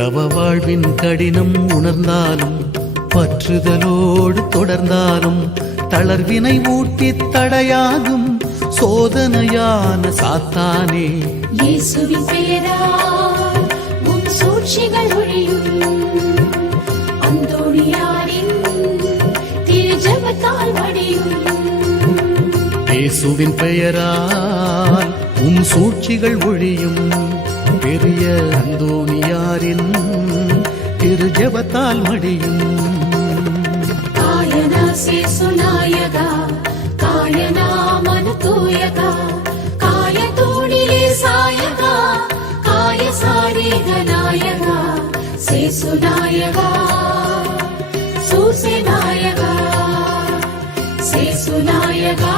தவ வாழ்வின் கடினம் உணர்ந்தாலும் பற்றுதலோடு தொடர்ந்தாலும் தளர்வினை ஊட்டி தடையாகும் சோதனையான சாத்தானே. இயேசுவின் பெயரால் உன் சூழ்ச்சிகள் ஒழியும். அந்தோணியாரின் திரு ஜெபத்தால் மடியும். இயேசுவின் பெயரால் உன் சூழ்ச்சிகள் ஒழியும். பெரிய அந்தோணியாரின் திரு ஜெபத்தால் மடியும். காயனா சேசுநாயகா, காயனா மனதூயகா, காய தூணிலே சாயகா, காய சாரீக நாயகா, சேசுநாயகா, சூசே நாயகா, சேசுநாயகா.